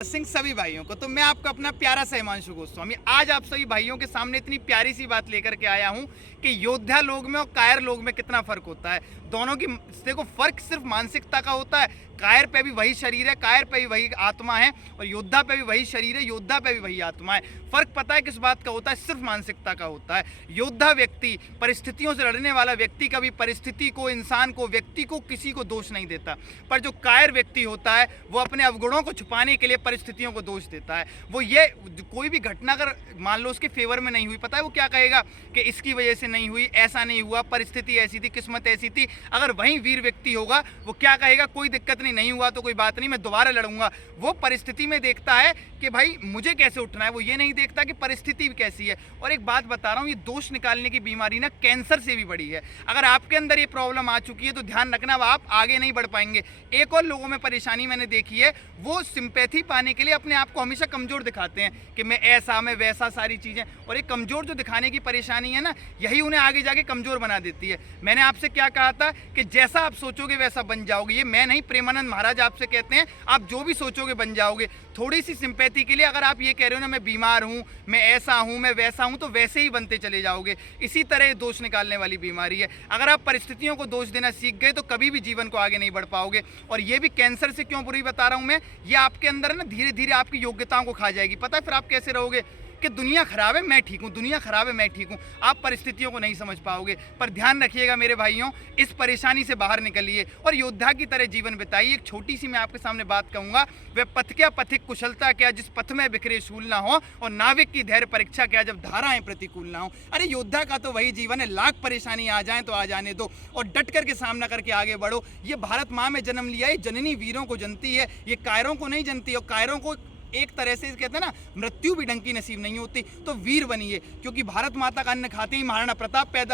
सिंह सभी भाइयों को। तो मैं आपका अपना प्यारा सा हिमांशु गोस्वामी आज आप सभी भाइयों के सामने इतनी प्यारी सी बात लेकर के आया हूं कि योद्धा लोग में और कायर लोग में कितना फर्क होता है। दोनों की देखो फर्क सिर्फ मानसिकता का होता है। कायर पे भी वही शरीर है, कायर पे भी वही आत्मा है, और योद्धा पे भी वही शरीर है, योद्धा पे भी वही आत्मा है। फर्क पता है किस बात का होता है? सिर्फ मानसिकता का होता है। योद्धा व्यक्ति, परिस्थितियों से लड़ने वाला व्यक्ति कभी परिस्थिति को, इंसान को, व्यक्ति को, किसी को दोष नहीं देता। पर जो कायर व्यक्ति होता है वो अपने अवगुणों को छुपाने के लिए परिस्थितियों को दोष देता है। वो ये कोई भी घटना अगर मान लो उसके फेवर में नहीं हुई, पता है वो क्या कहेगा कि इसकी वजह से नहीं हुई, ऐसा नहीं हुआ, परिस्थिति ऐसी थी, किस्मत ऐसी थी। अगर वही वीर व्यक्ति होगा वो क्या कहेगा? कोई दिक्कत नहीं हुआ तो कोई बात नहीं, मैं दोबारा लड़ूंगा। वो परिस्थिति में देखता है कि भाई मुझे कैसे उठना है, वो ये नहीं देखता कि परिस्थिति कैसी है। और एक बात बता रहा हूँ, ये दोष निकालने की बीमारी ना कैंसर से भी बड़ी है। अगर आपके अंदर ये प्रॉब्लम आ चुकी है तो ध्यान रखना, अब आप आगे नहीं बढ़ पाएंगे। एक और लोगों में परेशानी मैंने देखी है, वो सिंपैथी पाने के लिए अपने आप को हमेशा कमजोर दिखाते हैं कि मैं ऐसा, मैं वैसा, सारी चीज़ें। और एक कमजोर जो दिखाने की परेशानी है ना, यही उन्हें आगे जाके कमजोर बना देती है। मैंने आपसे क्या कहा था कि जैसा आप सोचोगे वैसा बन जाओगे। ये मैं नहीं, प्रेमानंद महाराज आपसे कहते हैं आप जो भी सोचोगे बन जाओगे। थोड़ी सी सिंपैथी के लिए अगर आप ये कह रहे हो ना मैं बीमार हूँ, मैं ऐसा हूँ, मैं वैसा हूँ, तो वैसे ही बनते चले जाओगे। इसी तरह दोष निकालने वाली बीमारी है। अगर आप परिस्थितियों को दोष देना सीख गए तो कभी भी जीवन को आगे नहीं बढ़ पाओगे। और ये भी कैंसर से क्यों बुरी बता रहा हूँ मैं, ये आपके अंदर ना धीरे धीरे आपकी योग्यताओं को खा जाएगी। पता है फिर आप कैसे रहोगे कि दुनिया खराब है मैं ठीक हूँ, दुनिया खराब है मैं ठीक हूँ। आप परिस्थितियों को नहीं समझ पाओगे। पर ध्यान रखिएगा मेरे भाइयों, इस परेशानी से बाहर निकलिए और योद्धा की तरह जीवन बिताइए। एक छोटी सी मैं आपके सामने बात कहूँगा, वह पथ क्या पथिक कुशलता क्या, जिस पथ में बिखरे शूल ना हो, और नाविक की धैर्य परीक्षा क्या, जब धाराएं प्रतिकूल ना हो। अरे योद्धा का तो वही जीवन है, लाख परेशानी आ जाए तो आ जाने दो और डट करके सामना करके आगे बढ़ो। ये भारत माँ में जन्म लिया है, जननी वीरों को जनती है, ये कायरों को नहीं जनती। और कायरों को एक तरह से कहते हैं ना, मृत्यु भी ढंग की नसीब नहीं होती। तो वीर बनिए, क्योंकि भारत माता का अन्न खाते ही महाराणा प्रताप पैदा